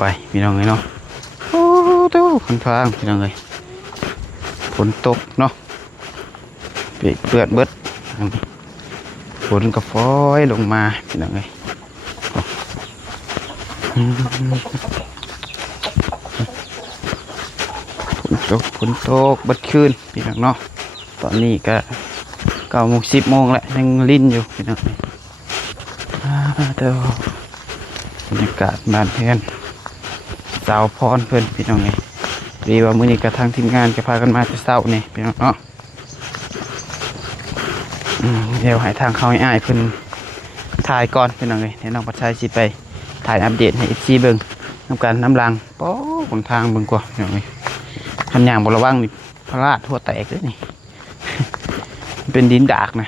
ไปพี่น้องเลยเนาะโอ้โหคนทางพี่น้องเลยฝนตกเนาะเปียกเปื้อนเบิดฝนก็ฟ้อยลงมาพี่น้องเลยฝนตกบัดคืนพี่น้องเนาะตอนนี้ก็9 โมง 10 โมงแล้วยังลิ้นอยู่พี่น้องเดี๋ยวบรรยากาศบ้านเพื่อนสาวพรเพื่อนพี่น้องเลยดีว่ามื้อนี้กับทางทีมงานจะพากันมาจะเศร้านี่พี่น้องเนาะเดี๋ยวให้ทางเขาให้อ้ายเพื่อนถ่ายก่อนพี่น้องเลยเดี๋ยวน้องปัดชัยสิไปถ่ายอัปเดตให้FCเบิ่งน้ำกันน้ำลังโป๊ะบนทางเบิ่งกว่าพี่น้องเลยทันอย่างบระวังนี่พลาดทั่วแตกเลยนี่ เป็นดินดากนะ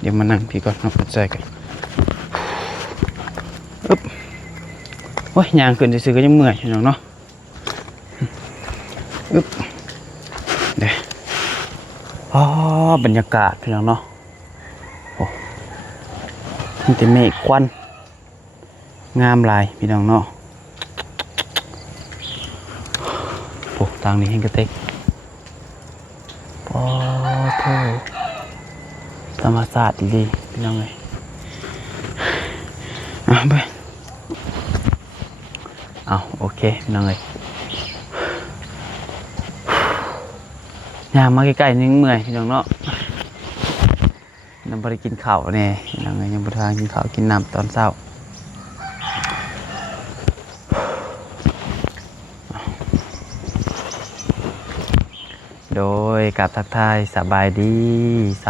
เดี๋ยวมานั่งพี่ก่อนน้องปัดชัยกันอึ๊บโอ้ยยางเกินซื้อก็ยังเมื่อยพี่น้องเนาะอึ๊บเดี๋ยวบรรยากาศพี่น้องเนาะโอ้มีแต่เมฆควันงามลายพี่น้องเนาะโอ้ทางนี้เห็นกระเตกโอ้โหธรรมศาสตร์ดีพี่น้องเลยไปเอาโอเคพี่น้องเลยย่างมาใกล้ๆนึงเมื่อยพี่น้องเนาะยังบ่ได้กินข้าวเนี่ยพี่น้องเลยยังบ่ทานกินข้าวกินน้ำตอนเช้าโดยกับทักทายสบายดีส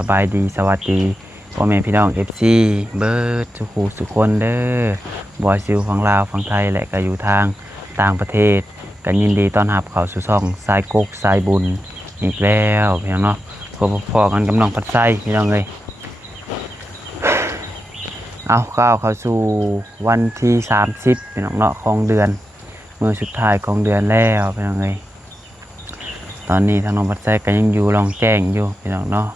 วัสดีพ่อแม่พี่น้อง FC เบิร์ดสุขูสุคนเด้อบอยซิลฝั่งลาวฝั่งไทยและก็อยู่ทางต่างประเทศกันยินดีต้อนรับเข้าสู่ช่องสายกกสายบุญอีกแล้วพี่น้องเนาะพอกันกับน้องพัดไส้พี่น้องเลยเอาเข้าสู่วันที่30พี่น้องเนาะของเดือนมื้อสุดท้ายของเดือนแล้วพี่น้องเลยตอนนี้ทางน้องพัดไส้ก็ยังอยู่รองแจ้งอยู่พี่น้องเนาะ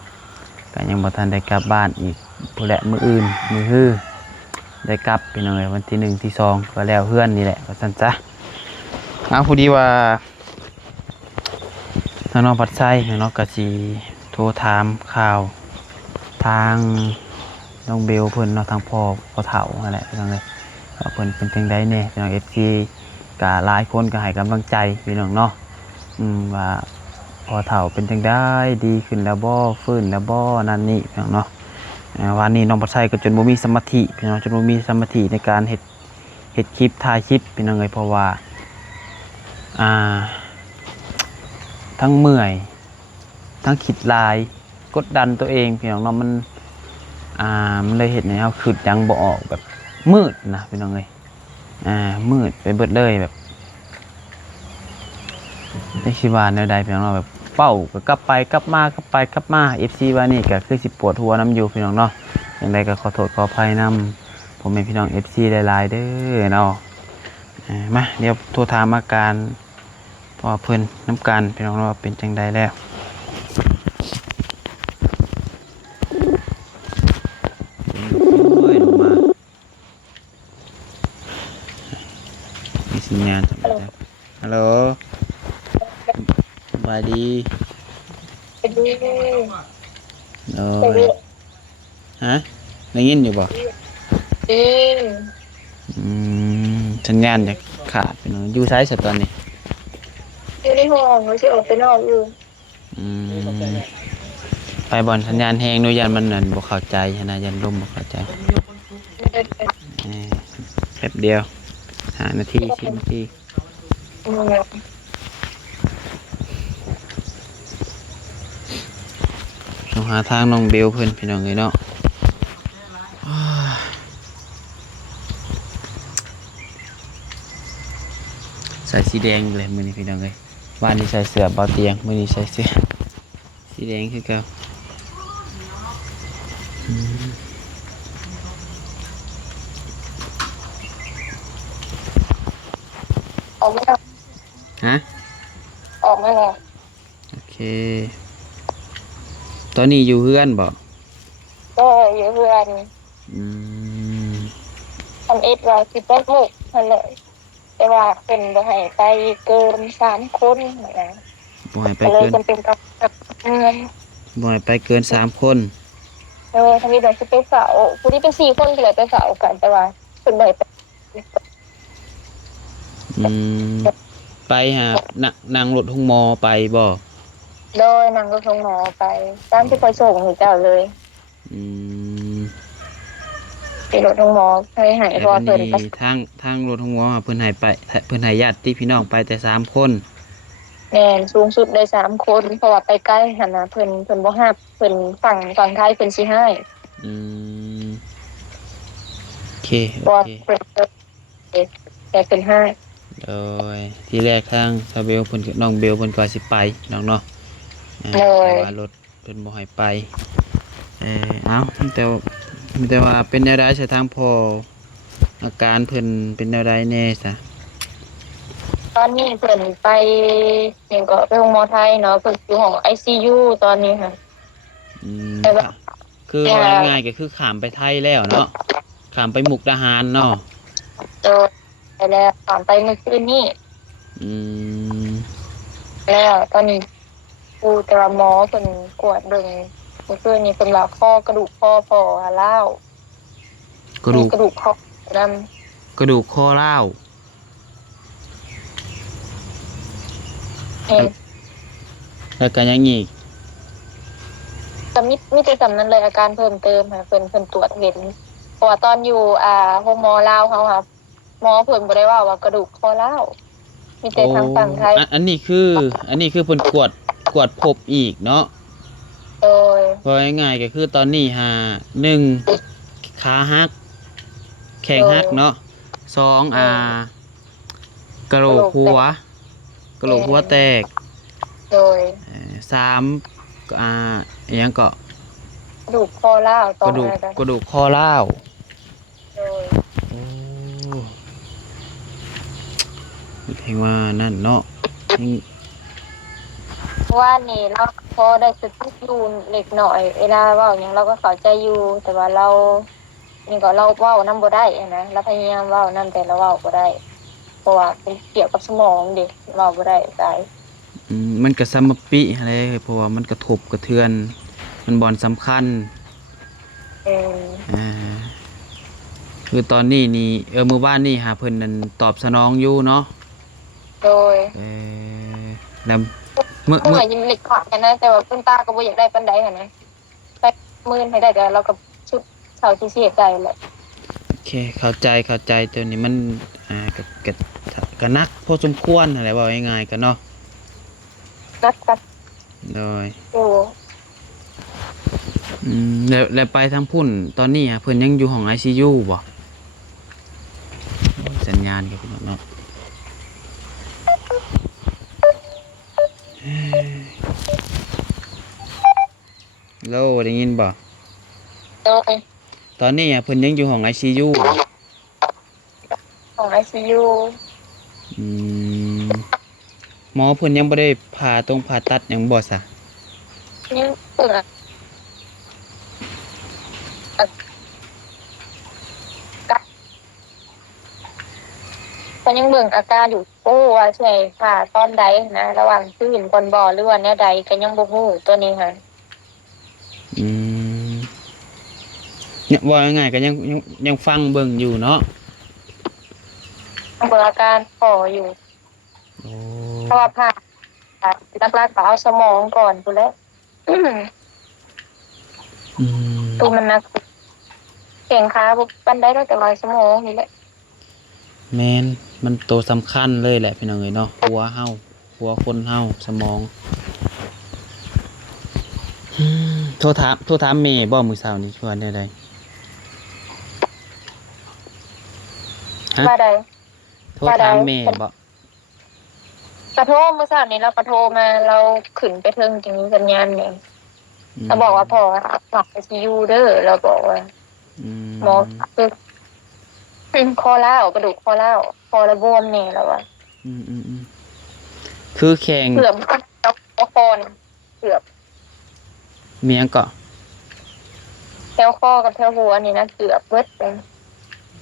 ก็ยังบ่ทันได้กลับบ้านอีกผู้แหละมื้ออื่นมื้อฮื้อได้กลับพี่น้องเลยวันที่1ที่2ก็แล้วเพื่อนนี่แหละว่าซั่นจ้ะเอาพอดีว่าทางน้องพัดไส้เนาะก็สิโทรถามข่าวทางน้องเบลเพิ่นเนาะทางพ่อเฒ่านั่นแหละพี่น้องเลยเพิ่นเป็นจังได๋แน่พี่น้อง FC ก็หลายคนก็ให้กำลังใจพี่น้องเนาะว่าพอเฒ่าเป็นจังได้ดีขึ้นแล้วบ่ฟื้นแล้วบ่นั่นนี่พี่น้องเนาะวันนี้น้องปัดไส้ก็จนบ่มีสมาธิพี่น้องจนบ่มีสมาธิในการเฮ็ดคลิปถ่ายคลิปพี่น้องเอ้ยเพราะว่าทั้งเมื่อยทั้งคิดลายกดดันตัวเองพี่น้องเนาะมันเลยเฮ็ดให้เฮาคิดหยังบ่ออกแบบมืดนะพี่น้องเอ้ยมืดไปเบิดเลยแบบได้คิดว่าแนวใดพี่น้องเนาะแบบเป้าก็กลับไปกลับมา FC ว่านี่ก็คือสิปวดหัวน้ำอยู่พี่น้องเนาะอย่างไรก็ขอโทษขออภัยนำผมเป็นพี่น้อง FC หลายๆเด้อเนาะมาเดี๋ยวโทรถามอาการพอเพิ่นน้ำกันพี่น้องว่าเป็นจังใดแล้วลงมามีสัญญาณฮัลโหลสบายดีโอ้ยฮะได้ยินอยู่บ่สัญญาณจะขาดไปหน่อยอยู่ซ้ายสุดตอนนี้อยู่ในห้องไม่ใช่ออกไปนอกอยู่ไปบ่อนสัญญาณแหงโดยยันมันนั่นบ่เข้าใจนะยันลมบ่เข้าใจแป๊บเดียว5 นาที10 นาทีต้องหาทางน้องเบลเพิ่นพี่น้องเลยเนาะใส่สีแดงเลยมื้อนี้พี่น้องเลยวันนี้ใส่เสื้อเบาเตียงมื้อนี้ใส่เสื้อสีแดงคือเก่าออกไม่ได้ฮะออกไม่ได้โอเคตอนนี้อยู่เฮือนบ่ก็อยู่เพื่อน 11ว่าสิไปมุกนั่นแหละแต่ว่าเพิ่นบ่ให้ไปเกิน3 คนนะ บ่ให้ไปก็เลยเกิน จำเป็นต้องเงินบ่ให้ไปเกิน3 คนทางนี้เราสิไปเฝ้าผู้ที่เป็น4 คนก็เลยไปเฝ้ากันแต่ว่าเพิ่นบ่ให้ไปอืมไปหานั่งรถหุ้งมอไปบ่โดยนางก็ส่งหมอไปตามที่คอยส่งให้เจ้าเลย อืมไปรถโรงหมอไปให้แต่เพราะว่าวันนี้เพิ่นไปทางรถหุ้งมอเพิ่นให้ไปเพิ่นให้ญาติพี่น้องไปแต่3 คนแม่นสูงสุดได้3 คนเพราะว่าไปใกล้หั่นน่ะเพิ่นบ่รับเพิ่นฝั่งไทยเพิ่นสิให้อืมโอเคเพราะว่าเพิ่นแต่เพิ่นให้โดยที่แรกทางซาเบลเพิ่นก็น้องเบลเพิ่นก็สิไปน้องเนาะเลแต่ยว่ารถเพิ่นบ่ให้ไปเอ้าแต่ว่าเป็นแนวใดซะทางพ่ออาการเพิ่นเป็นแนวใดแน่ซะ ตอนนี้เพิ่นไปหยังก็ไปโรงหมอไทยเนาะเพิ่นอยู่ห้อง ICU ตอนนี้ค่ะอืมแต่ว่าค่ะคือว่าง่ายๆก็คือข้ามไปไทยแล้วเนาะข้ามไปมุกดาหารเนาะโดนไปแล้วผ่านไปเมื่อคืนนี้อืมแล้วตอนนี้ผู้แต่ว่าหมอเพิ่นกวดเบิ่งเมื่อคืนนี้เพิ่นว่าข้อกระดูกข้อพอร้าวมีกระดูกกระดูกข้อนำ กระดูกคอเล่าวเห็นแล้วก็ยังอีกก็มีแต่สำนั้นเลยอาการเพิ่มเติมค่ะเพิ่นตรวจเห็นเพราะว่าตอนอยู่โรงหมอลาวเขาค่ะหมอเพิ่นบ่ได้ว่ากระดูกคอร้าวมีแต่โอ้ทางฝั่งไทยอันนี้คือเพิ่นกวดพบอีกเนาะโดยเพราะง่ายๆก็คือตอนนี้หนึ่งขาหักแข้โดงหัยกเนาะสองเออกกระโหลกระโหลกแตกกระโหลกหัวแตกโดยสามอิหยังก็กระดูกคอร้าวตกระดูกองอะไรกันกระดูกคอเล่าวโดยโอ้เพลงว่านั่นเนาะเพลงเพราะว่านี่เราพอได้สติอยู่เล็กน้อยเวลาเว้าหยังเราก็เข้าใจอยู่แต่ว่าเรานี่ก็เราเว้านำบ่ได้นะเราพยายามเว้านำแต่เราเว้าบ่ได้เพราะว่าเป็นเกี่ยวกับสมองเด็กเว้าบ่ได้ตาย มันก็ซัมมปิอะไรเพราะว่ามันกระทบกระเทือน มันบอลสำคัญเอออ่าคือตอนนี้นี่เมื่อวานนี่หาเพิ่นนั่นตอบสนองอยู่เนาะโดยเออแล้วเมื่อเมื่อยิ้มเล็กขอดกันนะแต่ว่าเพิ่นตาก็บ่อยากได้ปานใดหั่นนะไปมื่นให้ได้ก็เราก็ชุดเฒ่าที่เสียใจแหละโอเคเข้าใจตัวนี้มันก็นักพอสมควรอะไรว่าง่ายๆกันเนาะรักกันโดยอยู่แล้วไปทางพุ่นตอนนี้เพิ่นยังอยู่ห้อง ICU บ่สัญญาณกับพี่น้องเนาะโลได้ยินบ่โดยตอนนี้เพิ่นยังอยู่ห้อง ICU บ่ของ ICU อืมหมอเพิ่นยังบ่ได้ผ่าตัดหยังบ่ซะยังเปิดก็ยังเบิ่งอาการอยู่โอ้ว่าสิให้ผ่าตอนใดนะระหว่างตื่นก่อนบ่หรือว่าแนวใดก็ยังบ่ฮู้ตัวนี้ค่ะอืมเนี่ยว่าง่ายๆก็ยังฟังเบิ่งอยู่เนาะเบิ่งอาการพออยู่โอ้เพราะว่าผ่าหลักๆก็เอาสมองก่อนพู้นแหละ อืมตูมันนักแข่งขาบุปันได้ตั้งแต่100 ชั่วโมงนี่แหละแม่นมันตัวสำคัญเลยแหละพี่น้องเอ้ยเนาะหัวคนเฮาสมองโทรถามแม่บ่มื้อเช้านี้ว่าแนวใดฮะว่าใดโทรถามแม่บ่กระโทรเมื่อเช้านี้เรากระโทรมาเราขึ้นไปเทิงจริงสัญญาณเนี่ยเราบอกว่าพอหลับไปซียูเด้อเราบอกว่าหมอคือคอเล่ากระดูกคอเล่าคอระบวมเนี่ยแล้วว่าอืมคือแข่งเกือบแล้วคอนเกือบเมียงก็แถวคอกับแถวหัวนี่นะเกือบเบิดเลย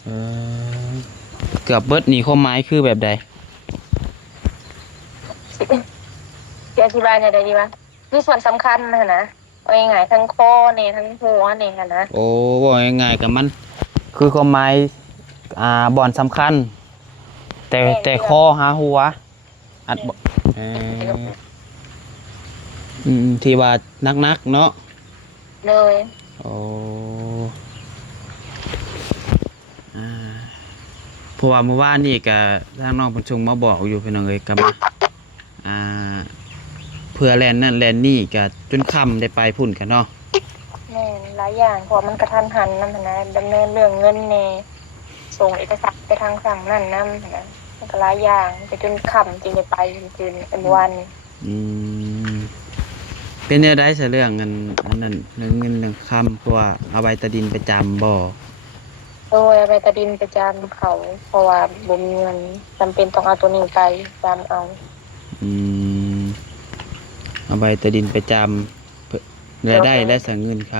เออ เกือบเบิดนี่ความหมายคือแบบใด จะอธิบายในอยได้ดีวะมีส่วนสำคัญนะเอาง่ายๆทั้งคอเนี่ยทั้งหัวเนี่ยนะ โอ้ว่าง่ายๆกับมัน คือความหมายบ่อนสำคัญ แต่คอหาหัวอัดบ่เอ่อที่ว่านักๆเนาะ เลย โอ้อ่าเพราะว่าเมื่อวานนี่ก็ทางน้องเพิ่นส่งมาบอกอยู่พี่น้องเอ้ยก็มาอ่าเพื่อแล่นนั่นแล่นนี่ก็จนค่ำได้ไปพุ่นกันเนาะ แม่นหลายอย่างเพราะมันกระทันหันนั่นนะดำเนินเรื่องเงินเนี่ยส่งเอกสารไปทางฝั่งนั่นนั่นนะมันก็หลายอย่างไปจนค่ำจริงไปคืนเป็นวัน อืมเป็นแนวใดซะเรื่องเงินอันนั้นเรื่องเงินเรื่องคำเพราะว่าเอาใบตะดินไปจำบ่ โดยเอาไปตะดินไปจำเขาเพราะว่าบ่มีเงินจำเป็นต้องเอาตัวนี้ไปจำเอา อืมเอาใบตะดินไปจำเพื่อและได้และสั่งเงินค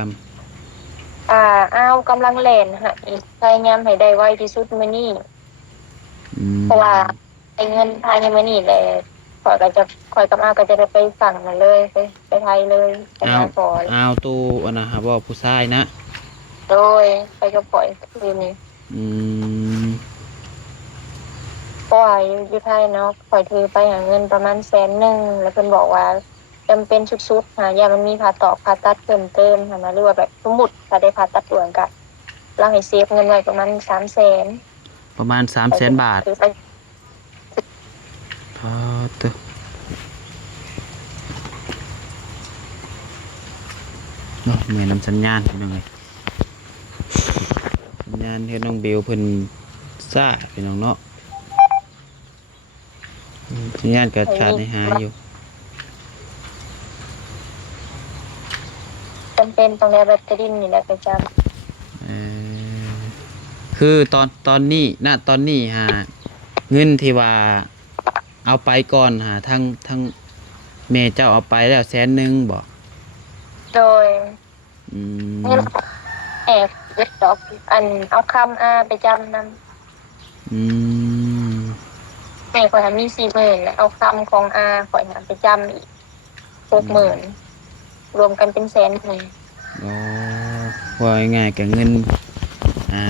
เอากำลังเล่นฮะพยายามให้ได้ไวที่สุดมื้อนี้ ำเพราะว่าไอ้เงินภายในมื้อนี้แหละข่อยกับอาก็จะได้ไปสั่งมันเลยไปไทยเลยไปหาฝอ เอาตู้อันนะฮะว่าผู้ชายนะ โดยไปกับปล่อยคืนนี้ อืม ปล่อยอยู่ไทยเนาะปล่อยถือไปหาเงินประมาณ100,000แล้วเพิ่นบอกว่าจำเป็นสุดๆอย่ามันมีผ่าตัดเพิ่มเติมนะหรือว่าแบบสมมุติถ้าได้ผ่าตัดด่วนก็เราให้เซฟเงินไว้ประมาณ300,000ประมาณ300,000 บาทพอเตอะเนาะเหมือนนำสัญญาณพี่น้องเลยสัญญาณเฮ็ดน้องเบลเพิ่นซ่าพี่น้องเนาะสัญญาณก็ขาดในหาอยู่ จำเป็นต้องได้แบตเตอรี่นี่แหละไปจำ เอ่อคือตอนนี้ณตอนนี้หาเงินที่ว่าเอาไปก่อนหาทั้งแม่เจ้าเอาไปแล้ว100,000บ่ โดย อืม เงินแอบเย็ดดอกอันเอาคำไปจำนำ อืม แม่ข่อยมี40,000แล้วเอาคำของข่อยไปจำอีก60,000รวมกันเป็น100,000อ๋อว่าง่ายๆกับเงิน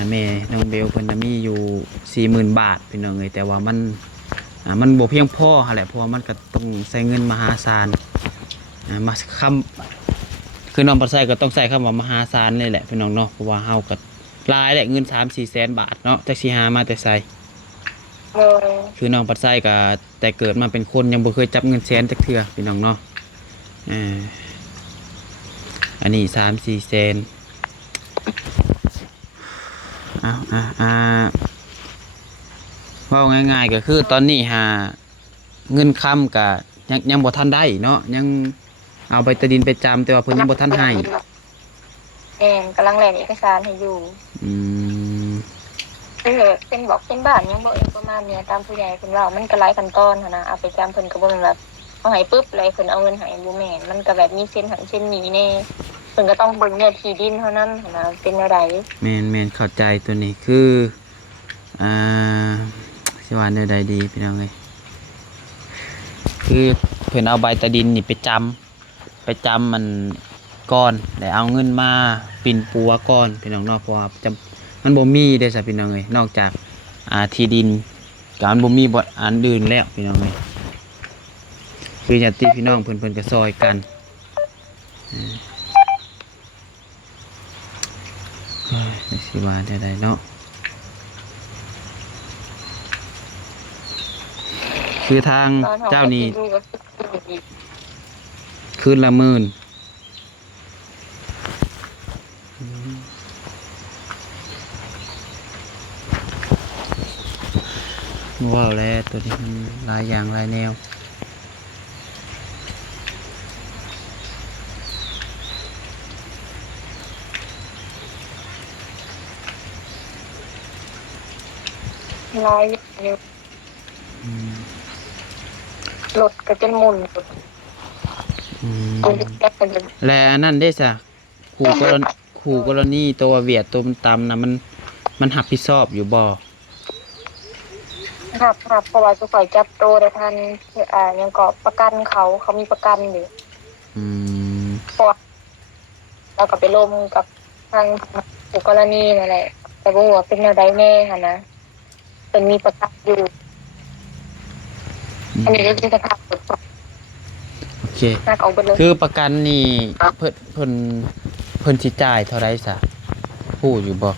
แม่น้องเบลเพิ่นน่ะมีอยู่40,000 บาทพี่น้องเอ้ยแต่ว่ามันบ่เพียงพอหั่นแหละเพราะว่ามันก็ต้องใช้เงินมหาศาลมาคือน้องปัดไส้ก็ต้องใช้คำว่ามหาศาลเลยแหละพี่น้องเนาะเพราะว่าเฮาก็หลายแหละเงิน 3-4 แสนบาทเนาะจักสิหามาแต่ไส โดย คือน้องปัดไส้ก็แต่เกิดมาเป็นคนยังบ่เคยจับเงินแสนจักเทื่อพี่น้องเนาะอันนี้3-4 แสนว่าง่ายๆก็คือตอนนี้หาเงินค้ำก็ยังบ่ทันได้เนาะยังเอาใบตะดินไปจำแต่ว่าเพิ่นยังบ่ทันให้ กำลังแลกเอกสารให้อยู่ อืม เป็นบอกเป็นบ้านยังบ่เองประมาณเนี้ยตามผู้ใหญ่เพิ่นว่ามันก็หลายขั้นตอนหั้นนะเอาไปจำเพิ่นก็บ่แม่นแบบเอาให้ปึ๊บเลยเพิ่นเอาเงินให้บ่แม่นมันก็แบบมีเส้นหันเส้นนี้แน่เพิ่นก็ต้องเบิ่งเนื้อที่ดินเท่านั้นหั้นนะเป็นแนวใด แม่นเข้าใจตัวนี้คืออ่าสิว่าแนวใดดีพี่น้องเอ้ยคือเพิ่นเอาใบตะดินนี่ไปจำมันก่อนแล้วเอาเงินมาปิ่นปัวก่อนพี่น้องเนาะเพราะว่ามันบ่มีเด้อซะพี่น้องเอ้ยนอกจากที่ดินก็มันบ่มีบ่อันอื่นแล้วพี่น้องเอ้ยคือญาติพี่น้องเพิ่นก็ซอยกันสิว่าแนวใดเนาะคือทางเจ้านี่คืนละหมื่นว้าวแล้วตัวนี้มันหลายอย่างหลายแนวลายอยู่รถก็จะหมุน และอันนั้นได้จ้ะคู่กรณีตัวเวียดตัวมันตำนะมันหับผิดชอบอยู่บ่ ครับเพราะว่าจะคอยจับโตได้ทันยังก็ประกันเขามีประกันอยู่อืมเพราะว่าเราก็ไปลงกับทางผู้กรณีนั่นแหละแต่บ่รู้ว่าเป็นแนวใดแน่หั่นนะเป็นมีประกันอยู่อือันนี้ก็มคือสภาพรถโอเคนักออกไปเลยคือประกันนี่เพิ่นสิจ่ายเท่าไรซะฮู้อยู่บ่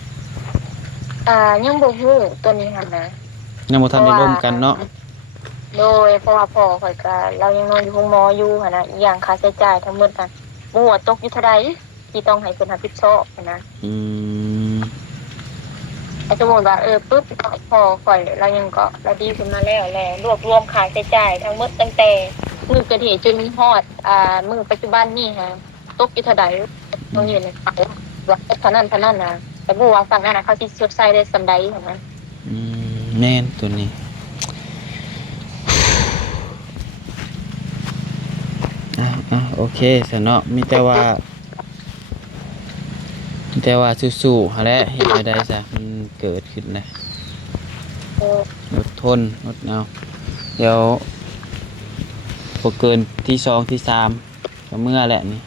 อ่ายังบ่ฮู้ตัวนี้หั่นนะยังบ่เพราะว่าทันได้ร่วมกันเนาะเพราะว่าพ่อข่อยก็เรายังนอนอยู่โรงหมออยู่หั่นนะอีกอย่างค่าใช้จ่ายทั้งหมดน่ะบ่รู้ว่าตกอยู่เท่าใดที่ต้องให้เพิ่นรับผิดชอบหั้นนะ อืมอาจจะบอกว่าปุ๊บพอข่อยเรายังก็เราดีขึ้นมาแล้วแหละรวบรวมค่าใช้จ่ายทั้งหมดตั้งแต่มือเกิดเหตุจนฮอดมือปัจจุบันนี่ฮะตกอยู่เท่าใดต้องอยู่ในกระเป๋าว่าเท่านั้นนะแต่บ่ว่าฝั่งนั้นน่ะเขาสิชดใช้ได้ส่ำใดหั้นนะอืมแม่นตัวนี้โอเคซะเนาะมีแต่ว่าสู้ๆหั่นแหละเฮ็ดจั่งใดซะมันเกิดขึ้นนะเอออดทนอดเอาเดี๋ยวบ่เกินที่สองที่สามก็เมื่อแหละนี่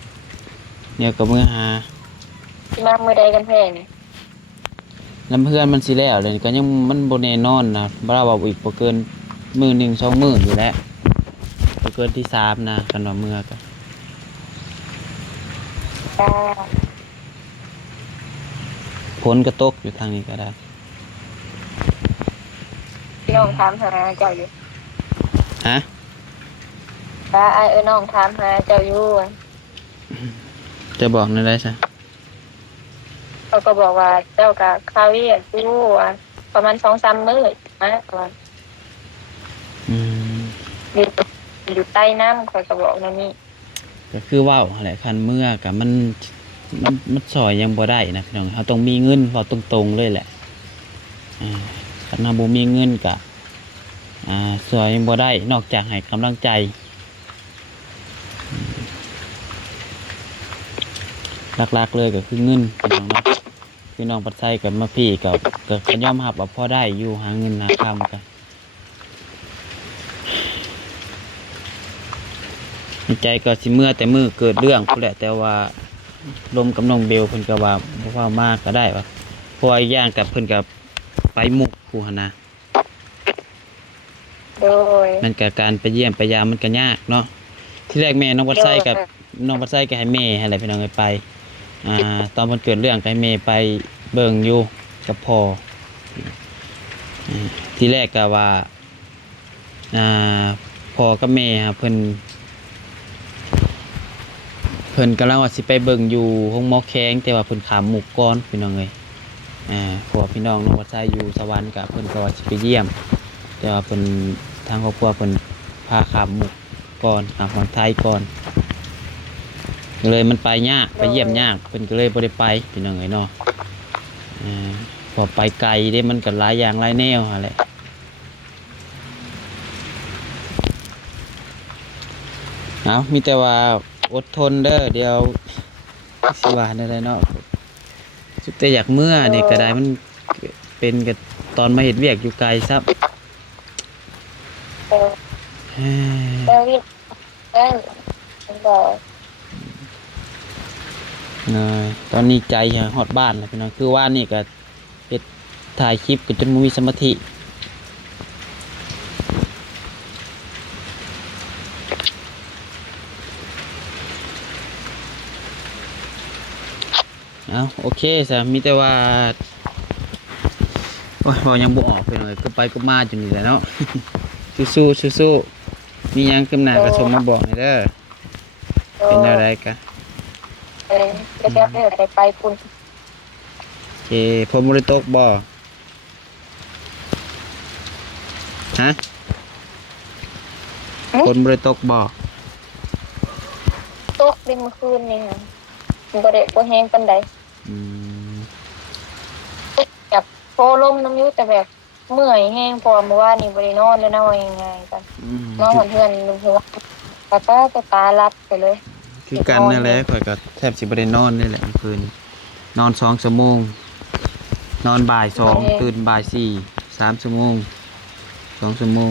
เดี๋ยวก็เมื่อหา สิมามื้อใดกันแท้นี่ลำเพื่อนมันสิแล้วเลยก็ยังมันบ่แน่นอนนะบ่เราว่าอีกบ่เกินมื้อหนึ่งสองมื้ออยู่แล้วบ่เกินที่สามนะกันว่าเมื่อก็จ้าฝนก็ตกอยู่ทางนี้ก็ได้พี่น้องถามหาเจ้าอยู่ฮะว่าน้องถามหาเจ้าอยู่จะบอกนั่นได้ซะเขาก็บอกว่าเจ้าก็ข้าวเวียกอยู่ประมาณ2-3มื้อนะว่าอืมอยู่อยู่ใต้น้ำข่อยก็บอกแนวนี้ ก็คือเว้าหั่นแหละคันเมื่อก็มันซอยยังบ่ได้นะพี่น้องเฮาต้องมีเงินเว้าตรงๆเลยแหละคันเฮาบ่มีเงินก็ซอยยังบ่ได้นอกจากให้กำลังใจหลักๆเลยก็คือเงินพี่น้องเนาะพี่น้องปัดไส้กับมาพี่ก็ยอมรับว่าพอได้อยู่หาเงินหาคำกันในใจก็สิเมื่อแต่มือเกิดเรื่องพู้นแหละแต่ว่าลมกับน้องเบลเพิ่นก็ว่าบ่ว่ามากก็ได้ว่าเพราะว่าอีกอย่างกับเพิ่นกับไปมุกผู้หั่นนะโดยมันก็การไปเยี่ยมไปยามมันก็ยากเนาะที่แรกแม่น้องปัดไส้กับน้องปัดไส้ก็ให้แม่ให้อะไรพี่น้องไปตอนมันเกิดเรื่องก็ให้แม่ไปเบิ่งอยู่กับพ่อที่แรกก็ว่าพ่อกับแม่ครับเพิ่นกำลังว่าสิไปเบิ่งอยู่ห้องหมอแข้งแต่ว่าเพิ่นขามหมู่ก่อนพี่น้องเอ้ยเพราะว่าพี่น้องน้องวัดไซอยู่สวรรค์ก็เพิ่นก็ว่าสิไปเยี่ยมแต่ว่าเพิ่นทางครอบครัวเพิ่นพาขามหมู่ก่อนขามฝั่งไทยก่อนเลยมันไปยากไปเยี่ยมยากเพิ่นก็เลยบ่ได้ไปพี่น้องเอ้ยเนาะพอไปไกลเด้มันก็หลายอย่างหลายแนวหั่นแหละเอามีแต่ว่าอดทนเด้อเดี๋ยวสิว่าได้เนาะสุดแต่อยากเมื่อนี่ก็ได้มันเป็นกับตอนมาเฮ็ดเวียกอยู่ไกลซับเออแล้ววิเออบอก ตอนนี้ใจฮอดบ้านแล้วพี่น้องคือว่านี่ก็เฮ็ดถ่ายคลิปก็จนบ่มีสมาธิเอาโอเคซะมีแต่ว่าโอ้ยบอกยังบ่ออกไปหน่อยก็ไปก็มาจนนี่แหละเนาะ สู้ๆมีหยังขึ้นหน้าก็ส่งมาบอกให้เด้อเป็นอะไรกะจะแก้เรื่องไปคุณโอเคฝนบ่ได้ตกบ่ฮะฝนบ่ได้ตกบ่ตกเป็นเมื่อคืนนี่ค่ะบ่ได้บ่แห้งปานใดอืมแบบโพลมน้ำอยู่แต่แบบเมื่อยแห้งพอเมื่อวานนี่บ่ได้นอนเลยนะว่ายังไงกันนอนกับเพื่อนลุงเพิ่นว่าตาลับไปเลยคือกันนั่นแหละข่อยก็แทบสิบ่ได้นอนนี่แหละเมื่อคืนนอน2 ชั่วโมงนอนบ่าย2ตื่นบ่าย4 3 ชั่วโมง 2 ชั่วโมง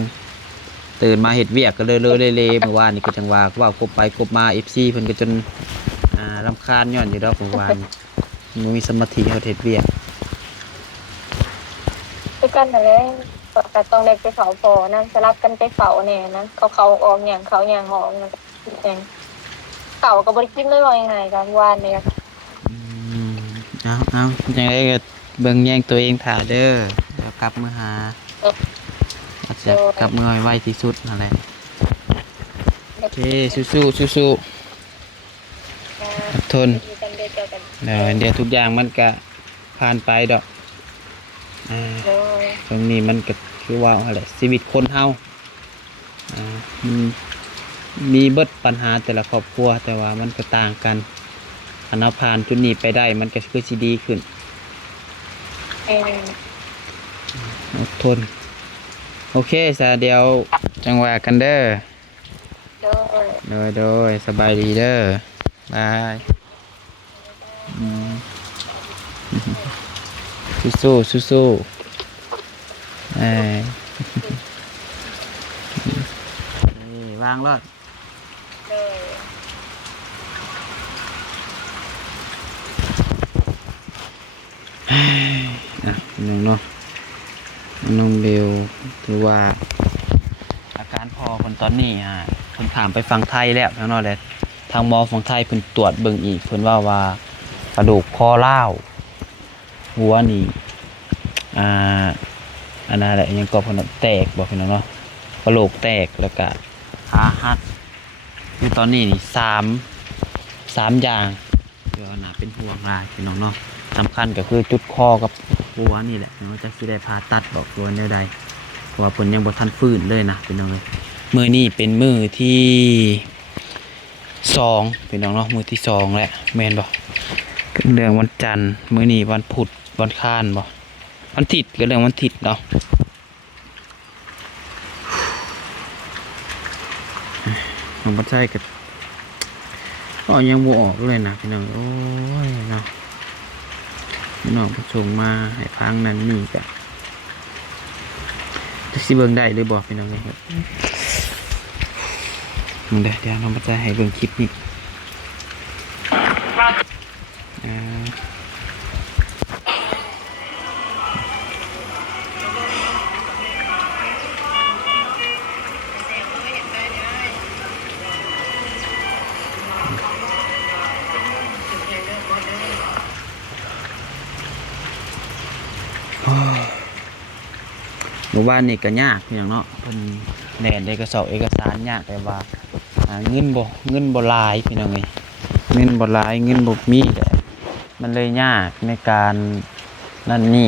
ตื่นมาเฮ็ดเวียกก็เลยเละๆเมื่อวานนี่ก็จังว่าว่ากบไปกบมา FC เพิ่นก็จนรำคาญย้อนอยู่ดอกเมื่อวานบ่มีสมาธิเฮ็ดเวียก ไปกันนั่นแหละก็ต้องได้ไปเฝ้าพ่อนะสลับกันไปเฝ้าแน่นะเขาออกหยังเขาหยังออกนั่นแหละเขาก็บ่ได้กินเลยว่ายังไงกันวานเนี่ย เอาจังไดก็เบิ่งแย่งตัวเองถ่าเด้อแล้วกลับมาหาอาจจะกลับมาไวๆที่สุดนั่นแหละโอเคสู้ๆอดทนเดี๋ยวทุกอย่างมันก็ผ่านไปดอกตรงนี้มันก็คือว่าอะไรชีวิตคนเฮามันมีเบิดปัญหาแต่ละครอบครัวแต่ว่ามันก็ต่างกันถ้าเราผ่านจุดนี้ไปได้มันก็คือสิดีขึ้นอดทนโอเคซะเดี๋ยวจังหวะกันเด้อโดยสบายดีเด้อบายสู้นี่วางรอดน้องเนาะน้องเบลถือว่าอาการพอคนตอนนี้คนถามไปฟังไทยแล้วทั้งนั้นเลยทางหมอฝั่งไทยเพิ่นตรวจเบิ่งอีกเพิ่นว่ากระดูกคอเล่าวหัวนี่อันนั้นแหละยังก็เพิ่นแตกบอกพี่น้องเนาะกระโหลกแตกแล้วก็ขาหักคือตอนนี้นี่3อย่างเดี๋ยวน่าเป็นห่วงหลายพี่น้องเนาะสำคัญก็คือจุดคอกับหัวนี่แหละเนาะจะสิได้ผ่าตัดบอกตัวแนวใดเพราะว่าเพิ่นยังบ่ทันฟื้นเลยนะพี่น้องเลยมื้อนี้เป็นมื้อที่2พี่น้องเนาะมื้อที่2แล้วแม่นบ่เรื่องวันจันทร์มื้อนี้วันพุธวันอังคารบ่วันอาทิตย์ก็เรื่องวันอาทิตย์เนาะน้องบ่ใช่ก็ยังบ่ออกเลยนะพี่น้องโอ้ยเนาะพี่น้องผู้ชมมาให้ฟังนั่นนี่ก็จะสิเบิ่งได้หรือบ่พี่น้องเลยครับเดี๋ยวน้องบ่ใช่ให้เบิ่งคลิปนี้หมู่บ้านนี่ก็ยากอย่างเนาะเพิ่นแน่นเอกสารเอกสารยากแต่ว่าเงินบ่หลายพี่น้องเอ้ยเงินบ่หลายเงินบ่มีแต่มันเลยยากในการนั่นนี่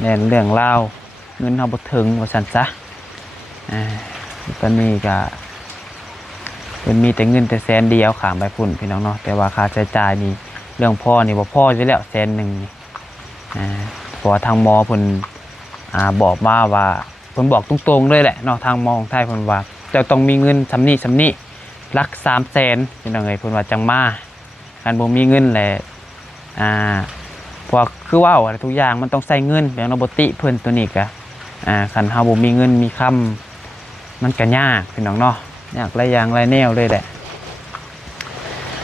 แน่นเรื่องราวเงินเฮาบ่ถึงว่าซั่นซะตอนนี้ก็เพิ่นมีแต่เงินแต่แสนเดียวข้ามไปพุ่นพี่น้องเนาะแต่ว่าค่าใช้จ่ายนี่เรื่องพ่อนี่บ่พออยู่แล้ว100,000นี่เพราะว่าทางหมอเพิ่นบอกมาว่าเพิ่นบอกตรงๆเลยแหละเนาะทางหมอของไทยเพิ่นว่าเจ้าต้องมีเงินซำนี้ลัก300,000พี่น้องเอ้ยเพิ่นว่าจังมาคันบ่มีเงินแหละเพราะคือว่าทุกอย่างมันต้องใช้เงินอย่างเนาะบ่ติเพิ่นตัวนี้ก็คันเฮาบ่มีเงินมีคำมันก็ยากพี่น้องเนาะยากหลายอย่างหลายแนวเลยแหละ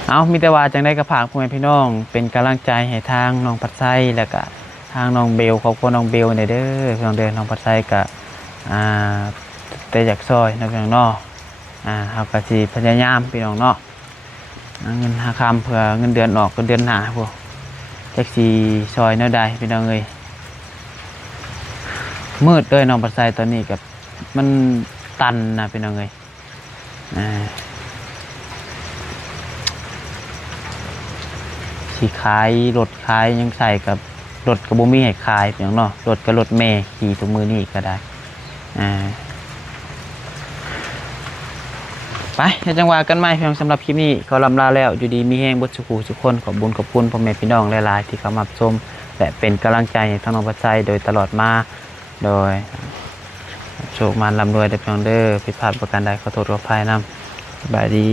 เอามีแต่ว่าจังได๋ก็ฝากพ่อแม่พี่น้องเป็นกำลังใจให้ทางน้องปัดไส้แล้วก็ทางน้องเบลครอบครัวน้องเบลเนี่ยเด้อพี่น้องเด้อน้องปัดไส้ก็แต่อยากซอยนะพี่น้องเนาะเฮาก็สิพยายามพี่น้องเนาะเงินหาคำเพื่อเงินเดือนออกก็เดือนหน้าพวกจักสิซอยแนวใดพี่น้องเอ้ยมืดเลยน้องปัดไส้ตอนนี้ก็มันตันนะพี่น้องเอ้ยสิขายรถขายยังใส่กับรถกระบุมีให้ขายอย่างเนาะรถกับรถเมย์ขี่ตัวมือนี่ก็ได้ไปจังหวะกันไหมเพียงสำหรับคลิปนี้เขาลำลาแล้วอยู่ดีมีแห้งบุตรสุขุทุกคนขอบบุญขอบคุณพ่อแม่พี่น้องหลายๆที่เข้ามาชมและเป็นกำลังใจให้ทั้งน้องปัจจัยโดยตลอดมาโดยโชคมันร่ำรวยเด็กน้องเด้อผิดพลาดประการใดขอโทษขออภัยนำสบายดี